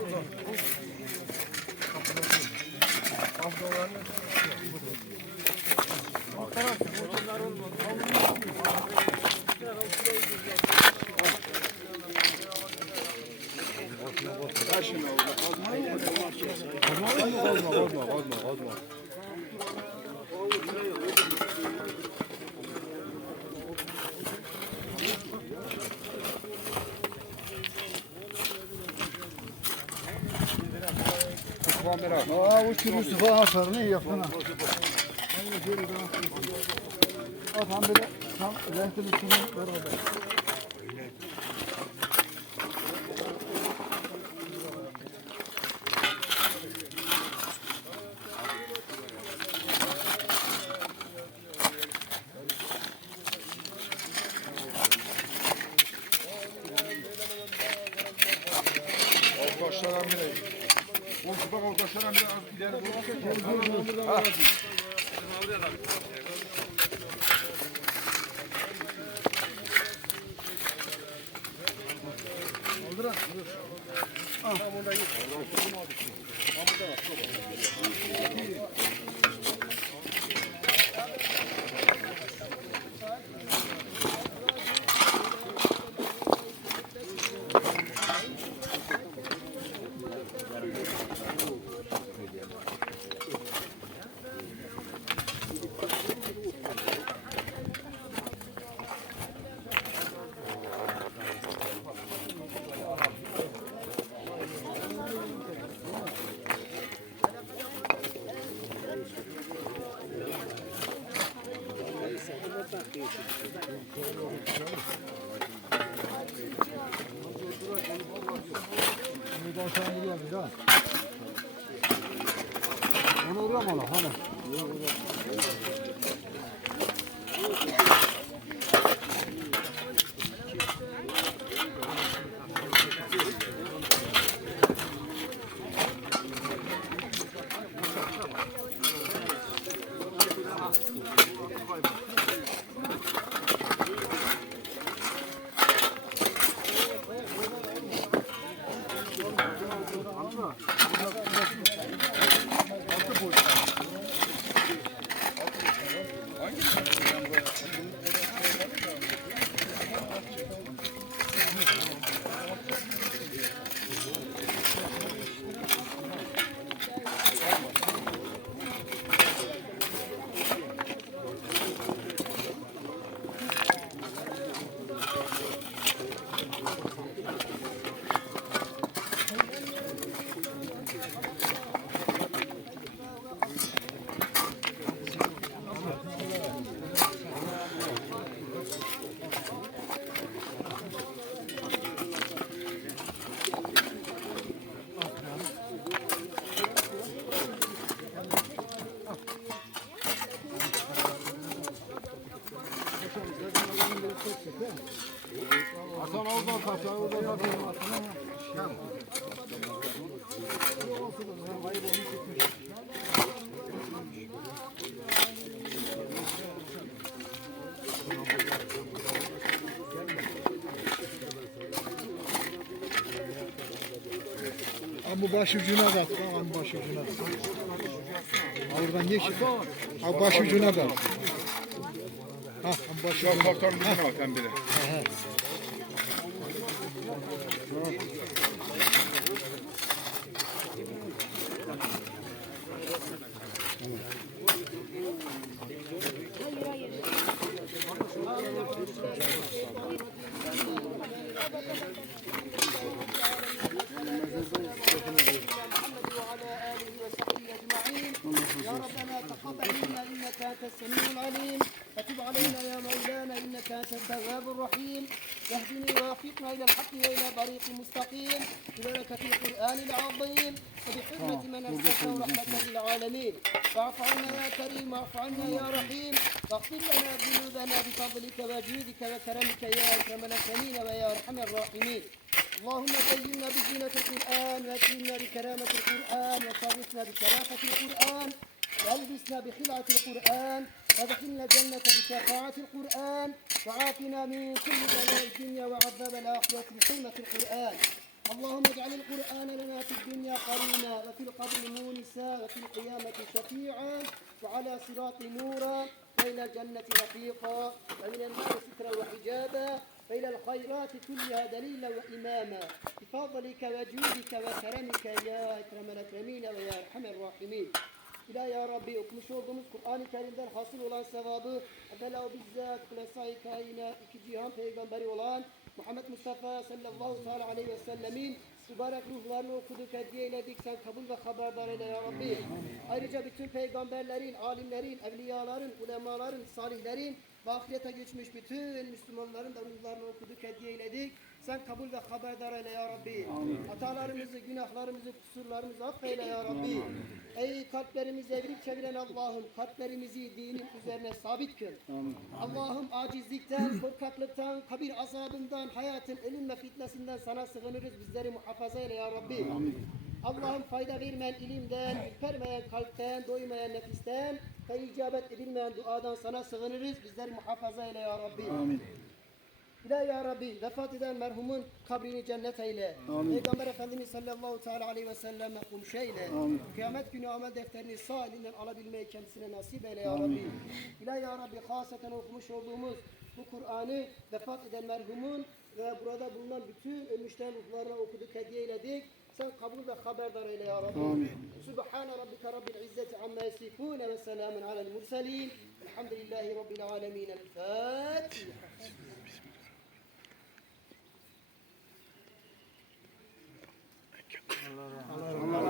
Olma, olma, olma, olma, olma. Aa uçurursun falan atar ne yaptın ha? At hem böyle tam renkli üstünü beraber. Bak arkadaşlarım bile az ileri doğru. Buradan sen biliyorsun ha. Onu oraya mı ala? Hani? Hasan oradan kaç, oradan kaç. Ha bu başucuna bak, bu başucuna. Oradan yeşil. Ha başucuna bak. Şu motorun dibine bak sen bile. Ya Rabbena tekabbel أنت التواب الرحيم. يهدني ويوفقنا إلى الحق وإلى طريق مستقيم. ببركة القرآن العظيم. وبحرمة من أرسلته رحمة للعالمين. واعف عنا يا كريم واعف عنا يا رحيم. واغفر لنا ذنوبنا بفضلك وجودك وكرمك يا أكرم الأكرمين ويا أرحم الراحمين. اللهم زينا بزينة القرآن وأكرمنا بكرامة القرآن وشرفنا بشرافة القرآن والبسنا بخلعة القرآن. وادخلنا الجنة بشفاعة القرآن وعافنا من كل بلاء الدنيا وعذاب الآخرة بحرمة القرآن. اللهم اجعل القرآن لنا في الأرض مونسا وفي القيامة شفيعا وعلى صراط نورا. وإلى الجنة رفيقا ومن النار سترا وحجابا وإلى الخيرات كلها دليلا وإماما. بفضلك وجودك وكرمك يا أكرم الأكرمين ويا أرحم الراحمين. İlahi ya Rabbi okumuş olduğumuz Kur'an-ı Kerim'den hasıl olan sevabı evvela bizzat Kulesai kainat iki cihan peygamberi olan Muhammed Mustafa sallallahu aleyhi ve sellemin mübarek ruhlarını okuduk, hediye eyledik. Sen kabul ve haberdar eyle ya Rabbi. Ayrıca bütün peygamberlerin, alimlerin, evliyaların, ulemaların, salihlerin ve ahirete geçmiş bütün Müslümanların da ruhlarını okuduk, hediye eyledik. Sen kabul ve haberdar eyle ya Rabbi. Hatalarımızı, günahlarımızı, kusurlarımızı affeyle ya Rabbi. Ey kalplerimizi evirip çeviren Allah'ım kalplerimizi dinin üzerine sabit kıl. Allah'ım acizlikten, korkaklıktan, kabir azabından, hayatın ölüm ve fitnesinden sana sığınırız. Bizleri muhafaza eyle ya Rabbi. Allah'ım fayda vermeyen ilimden, ürpermeyen kalpten, doymayan nefisten ve icabet edilmeyen duadan sana sığınırız. Bizleri muhafaza eyle ya Rabbi. İlahi ya Rabbi vefat eden merhumun kabrini cennet eyle. Peygamber Efendimiz sallallahu teala aleyhi ve selleme komşu eyle. Kıyamet günü amel defterini sağ elinden alabilmeyi kendisine nasip eyle ya Rabbi. İlahi ya Rabbi haseten okumuş olduğumuz bu Kur'an'ı vefat eden merhumun ve burada bulunan bütün ölmüşlerin ruhlarına okuduk, hediye eyledik. Sen kabul ve haberdar eyle ya Rabbi. Subhane rabbike rabbil izzeti amma yasifune ve selamun alel murselin. Elhamdülillahi rabbil alemin. El Fatiha. 할렐루야. 할렐루야.